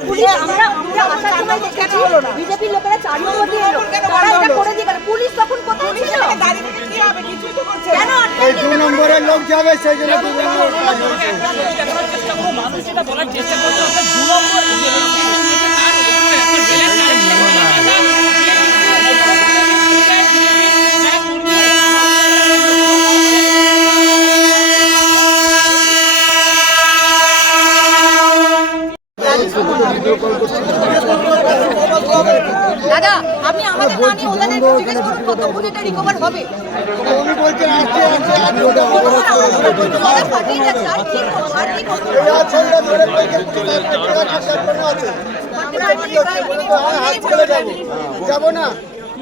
Police আমরা আমরা আসার সময় দেখেছি বিজেপির লোকেরা চার নম্বর দিয়ে এলো। তারা এটা করে দিয়ে গেল। পুলিশ তখন কোথায় ছিল? এই দু নম্বরের লোক যাবে সেই জন্য দু নম্বরের মানুষ যেটা বলার চেষ্টা করছে দু নম্বর যে রেজিস্ট্রেশন হয়েছে তার উপরে একটা বেলের দাদা, আপনি আমাদের না নিয়ে জিজ্ঞেস করুন কত রিকভার হবে উনি বলছেন আসছে আসছে আমি ওটা। যাব না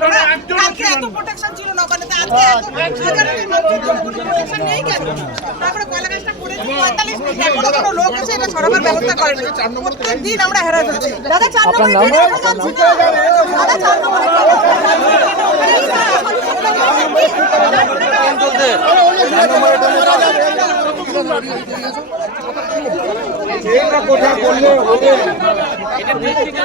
কালকে এত প্রোটেকশন ছিল না ওখানে আজকে এত হাজারের মানুষের জন্য কোনো প্রোটেকশন নেই কেন তারপরে কয়লা গাছটা পড়েছে পঁয়তাল্লিশ মিনিট এখনও কোনো লোক এসে এটা সরাবার ব্যবস্থা করে না প্রত্যেক দিন আমরা হেরাজ হচ্ছি দাদা চার নম্বরে। দাদা চার নম্বরে এইটা কোথায় করলে হবে ভিতরে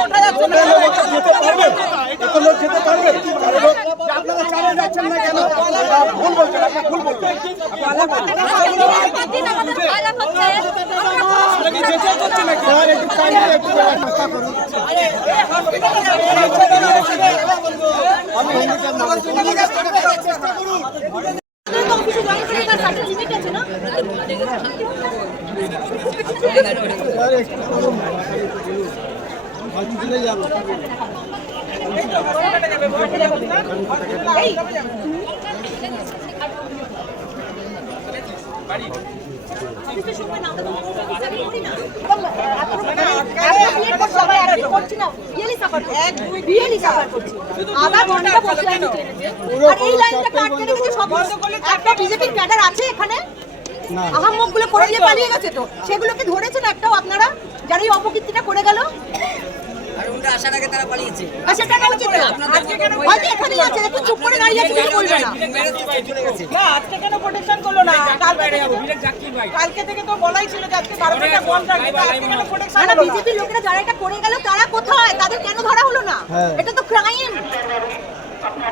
ওঠা যাচ্ছে না। যেতে পারবে? লোক যেতে পারবে? চারের লোক আপনারা চারে যাচ্ছেন না কেন? ভুল বলছেন আপনি ভুল বলছেন। একটু চাইলে একটু ব্যবস্থা করুন আমি হোমগার্ড মানুষ অফিসে জয়েন করে তার সার্টিফিকেট আছে না স্যার একটু করুন হসপিটালে যাব অফিসের সময় না আমরা তো অফিসে করি না আমরা করছি আমরা একদিন করছি না রিয়েলি সাফার এক দুই রিয়েলি সাফার করছি আধা ঘণ্টা বসে আর এই লাইনটা কাট কেটে গেছে সব একটা বিজেপির ক্যাডার আছে এখানে? আহাম্মকগুলো করে দিয়ে পালিয়ে গেছে তো। সেগুলোকে ধরেছেন একটাও আপনারা? যারা এই অপকীর্তিটা করে গেল? না। কালকে থেকে তো- কালকে থেকে তো বলাই ছিল যে আজকে বারো ঘণ্টা বন্ধ রাখবে। তো আজকে কেন প্রোটেকশন না না? বিজেপির লোকেরা যারা এটা করে গেল তারা কোথায়? তাদের কেন ধরা হলো না? হ্যাঁ। এটা তো ক্রাইম।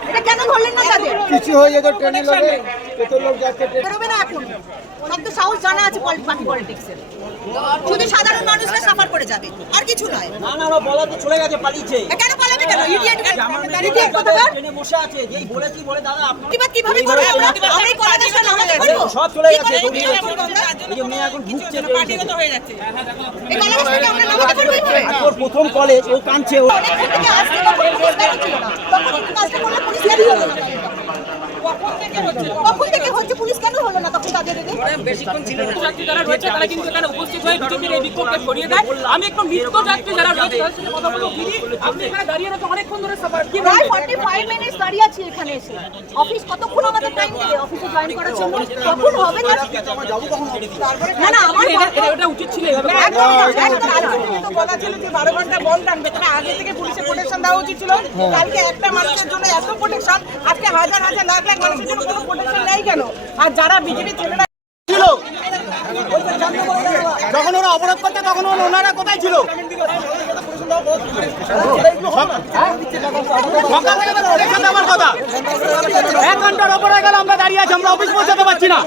এটা কেন ধরলেন না তাদের? কিছু হয়ে যেত ট্রেনে লোকে কত লোক যাচ্ছে বেরোবে না এখন। সব তো সাহস জানা আছে পার্টি পলিটিক্সের শুধু সাধারণ মানুষরা সাফার করে যাবে। আর কিছু নয়। না না ওরা বলা তো চলে গেছে পালিয়েছে। কেন কেন? ইডিয়েট ইডিয়েট কোথাকার ট্রেনে বসে আছে যেই বলেছি বলে দাদা আপনি কীভাবে করবে আমরা? আমরা এই কলা গাছটা নামাতে পারব সব চলে কি করে করব? আমরা? এই মেয়ে এখন ভুগছে পার্টিগত হয়ে যাচ্ছে। এই কলা গাছটাকে আমরা নামাতে পারব? কি প্রথম কলেজ ও কাঁদছে ও অনেকক্ষণ থেকে আসছে তখন পুলিশ ছিল না। তখন কাজটা করলে পুলিশ কেন হলো না। কখন থেকে হচ্ছে? কখন থেকে হচ্ছে পুলিশ কেন হলো না তখন তাদের এদের বেশিক্ষণ ছিল যারা রয়েছে তারা কিন্তু এখানে উপস্থিত হয়ে বিজেপির এই বিক্ষোভকে সরিয়ে দেয়। আমি একটু নিত্য যাত্রী যারা রয়েছে কথা বলব দিদি আপনি এখানে দাঁড়িয়ে রয়েছে অনেকক্ষণ ধরে সাফার কি প্রায় 45 মিনিটস দাঁড়িয়ে আছি এখানে এসে। অফিস কতক্ষণ আমাদের টাইম দেবে? অফিসে জয়েন করার জন্য কখন হবে না? না না আমার এটা- উচিত ছিল এভাবে একদম একদম না। আজকে তো বলা ছিল যে বারো ঘণ্টা বন্ধ রাখবে আগে থেকে পুলিশের দেওয়া উচিত ছিল কালকে একটা মানুষের জন্য এত প্রোটেকশন আজকে হাজার হাজার লাখ লাখ মানুষের জন্য কোনো প্রোটেকশন নেই কেন? আর যারা বিজেপি ছেলেরা ছিল, যখন ওরা অবরোধ করতে তখন ওনারা কোথায় ছিল? এক ঘণ্টার ওপরে গেল, আমরা দাঁড়িয়ে আছি, আমরা অফিস পৌঁছাতে পারছি না।